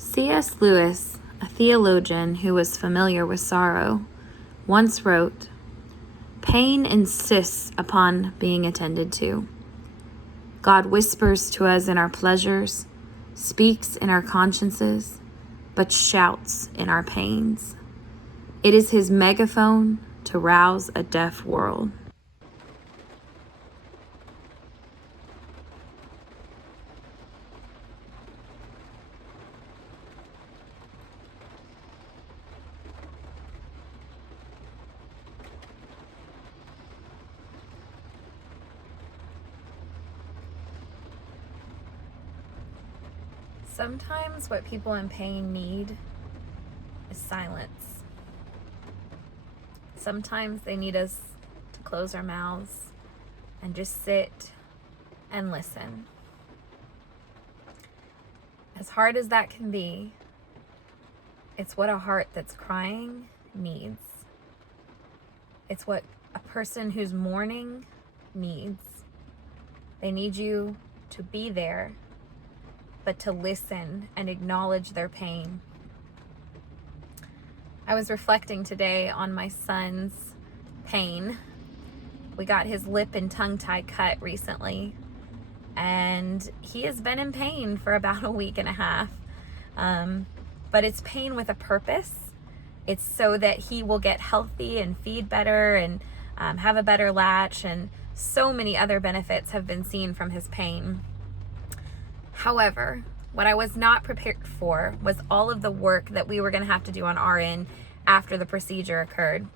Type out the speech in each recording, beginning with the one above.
C.S. Lewis, a theologian who was familiar with sorrow, once wrote, "Pain insists upon being attended to. God whispers to us in our pleasures, speaks in our consciences, but shouts in our pains. It is his megaphone to rouse a deaf world." Sometimes what people in pain need is silence. Sometimes they need us to close our mouths and just sit and listen. As hard as that can be, it's what a heart that's crying needs. It's what a person who's mourning needs. They need you to be there, but to listen and acknowledge their pain. I was reflecting today on my son's pain. We got his lip and tongue tie cut recently, and he has been in pain for about a week and a half. But it's pain with a purpose. It's so that he will get healthy and feed better and have a better latch, and so many other benefits have been seen from his pain. However, what I was not prepared for was all of the work that we were going to have to do on our end after the procedure occurred.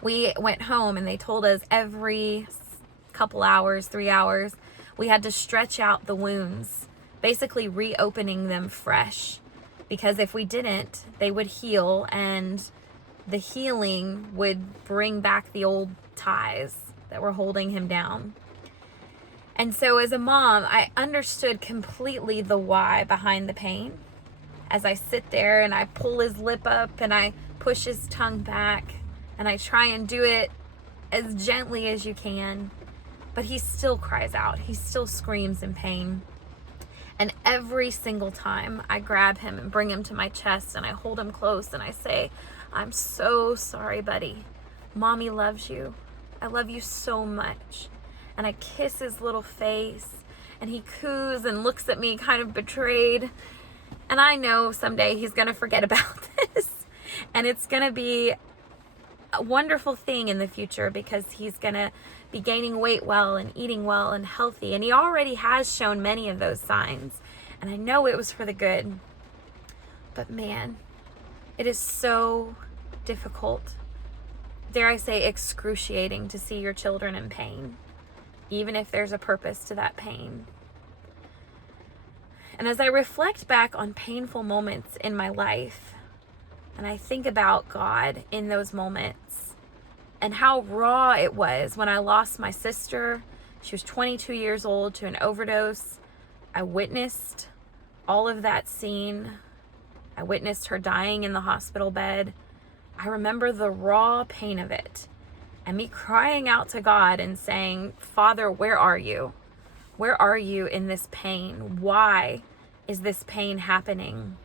We went home and they told us every couple hours, 3 hours, we had to stretch out the wounds, basically reopening them fresh. Because if we didn't, they would heal, and the healing would bring back the old ties that were holding him down. And so as a mom, I understood completely the why behind the pain. As I sit there and I pull his lip up and I push his tongue back and I try and do it as gently as you can, but he still cries out. He still screams in pain. And every single time I grab him and bring him to my chest and I hold him close and I say, "I'm so sorry, buddy. Mommy loves you. I love you so much." And I kiss his little face and he coos and looks at me kind of betrayed. And I know someday he's going to forget about this. And it's going to be a wonderful thing in the future because he's going to be gaining weight well and eating well and healthy. And he already has shown many of those signs. And I know it was for the good. But man, it is so difficult, dare I say excruciating, to see your children in pain, even if there's a purpose to that pain. And as I reflect back on painful moments in my life, and I think about God in those moments and how raw it was when I lost my sister. She was 22 years old to an overdose. I witnessed all of that scene. I witnessed her dying in the hospital bed. I remember the raw pain of it. And me crying out to God and saying, "Father, where are you? Where are you in this pain? Why is this pain happening?"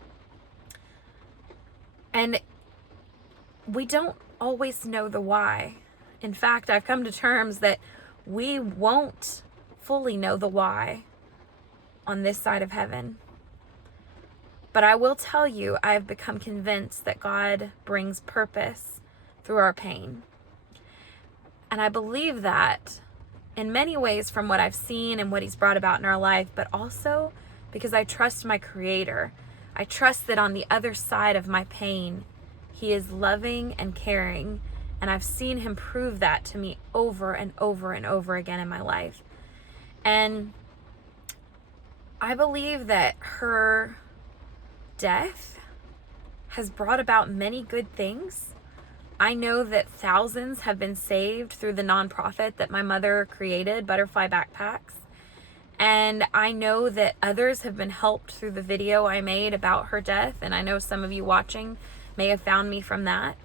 And we don't always know the why. In fact, I've come to terms that we won't fully know the why on this side of heaven. But I will tell you, I've become convinced that God brings purpose through our pain. And I believe that in many ways from what I've seen and what he's brought about in our life, but also because I trust my Creator. I trust that on the other side of my pain, he is loving and caring. And I've seen him prove that to me over and over and over again in my life. And I believe that her death has brought about many good things. I know that thousands have been saved through the nonprofit that my mother created, Butterfly Backpacks. And I know that others have been helped through the video I made about her death. And I know some of you watching may have found me from that.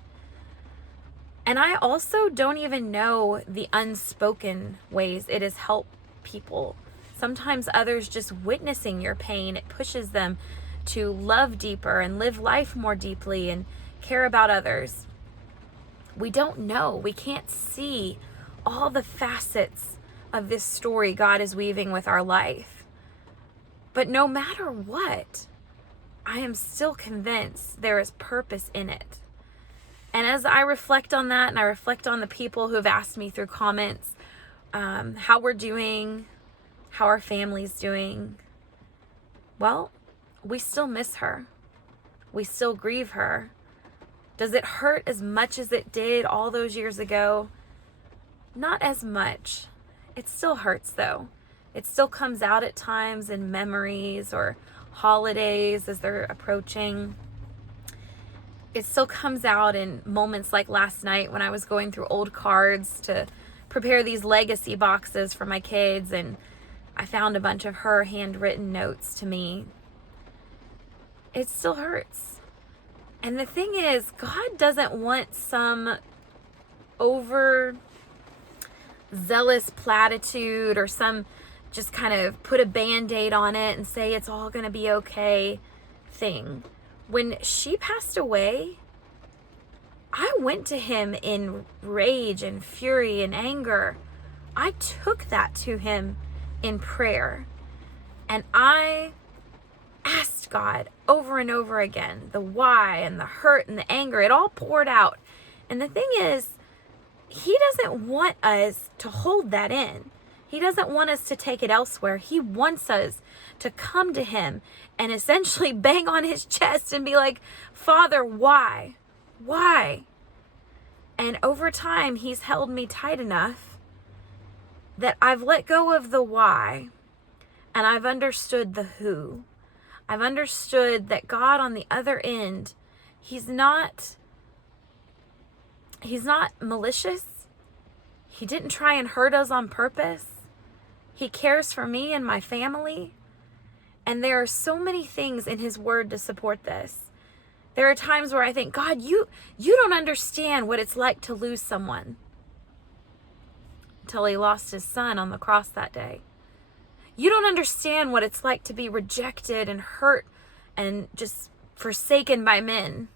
And I also don't even know the unspoken ways it has helped people. Sometimes others just witnessing your pain, it pushes them to love deeper and live life more deeply and care about others. We don't know. We can't see all the facets of this story God is weaving with our life. But no matter what, I am still convinced there is purpose in it. And as I reflect on that, and I reflect on the people who have asked me through comments how we're doing, how our family's doing, well, we still miss her. We still grieve her. Does it hurt as much as it did all those years ago? Not as much. It still hurts though. It still comes out at times in memories or holidays as they're approaching. It still comes out in moments like last night when I was going through old cards to prepare these legacy boxes for my kids, and I found a bunch of her handwritten notes to me. It still hurts. And the thing is, God doesn't want some over zealous platitude or some just kind of put a band-aid on it and say it's all going to be okay thing. When she passed away, I went to him in rage and fury and anger. I took that to him in prayer. And I asked God over and over again, the why and the hurt and the anger, it all poured out. And the thing is, he doesn't want us to hold that in. He doesn't want us to take it elsewhere. He wants us to come to him and essentially bang on his chest and be like, Father, why? Why? And over time, he's held me tight enough that I've let go of the why and I've understood the who. I've understood that God on the other end, he's not malicious. He didn't try and hurt us on purpose. He cares for me and my family. And there are so many things in his word to support this. There are times where I think, God, you don't understand what it's like to lose someone. Until he lost his son on the cross that day. You don't understand what it's like to be rejected and hurt and just forsaken by men,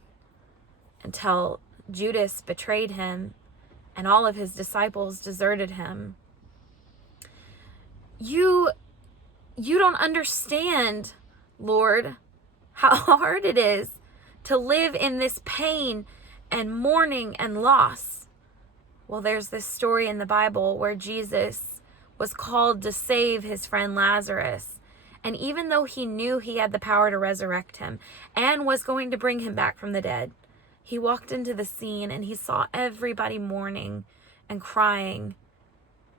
until Judas betrayed him and all of his disciples deserted him. You don't understand, Lord, how hard it is to live in this pain and mourning and loss. Well, there's this story in the Bible where Jesus was called to save his friend Lazarus. And even though he knew he had the power to resurrect him and was going to bring him back from the dead, he walked into the scene and he saw everybody mourning and crying.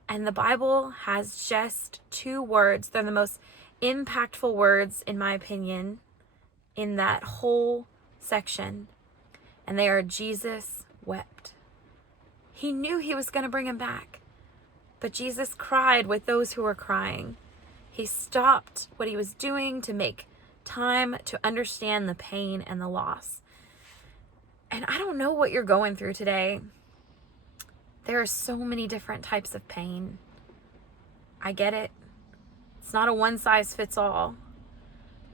And the Bible has just 2 words. They're the most impactful words, in my opinion, in that whole section. And they are, Jesus wept. He knew he was going to bring him back. But Jesus cried with those who were crying. He stopped what he was doing to make time to understand the pain and the loss. And I don't know what you're going through today. There are so many different types of pain. I get it. It's not a one-size-fits-all.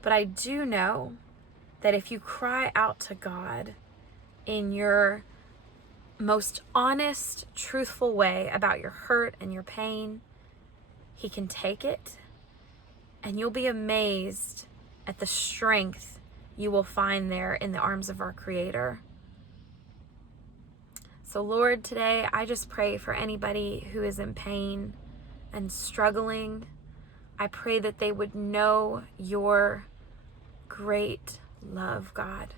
But I do know that if you cry out to God in your most honest, truthful way about your hurt and your pain, he can take it, and you'll be amazed at the strength you will find there in the arms of our Creator. So Lord, today I just pray for anybody who is in pain and struggling. I pray that they would know your great love, God.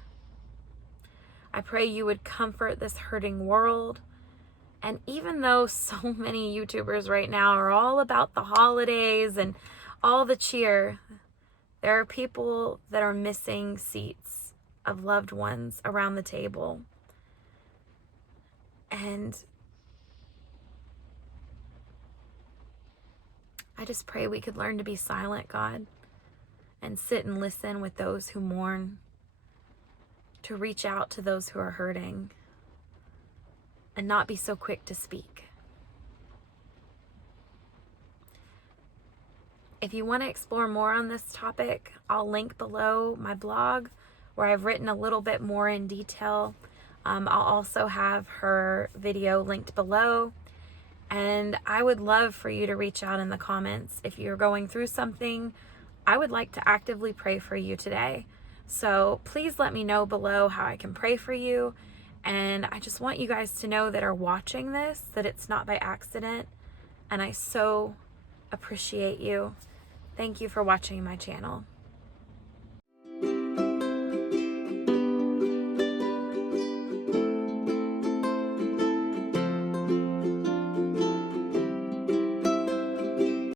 I pray you would comfort this hurting world. And even though so many YouTubers right now are all about the holidays and all the cheer, there are people that are missing seats of loved ones around the table. And I just pray we could learn to be silent, God, and sit and listen with those who mourn, to reach out to those who are hurting, and not be so quick to speak. If you want to explore more on this topic, I'll link below my blog where I've written a little bit more in detail. I'll also have her video linked below. And I would love for you to reach out in the comments. If you're going through something, I would like to actively pray for you today. So please let me know below how I can pray for you. And I just want you guys to know that are watching this, that it's not by accident. And I so appreciate you. Thank you for watching my channel.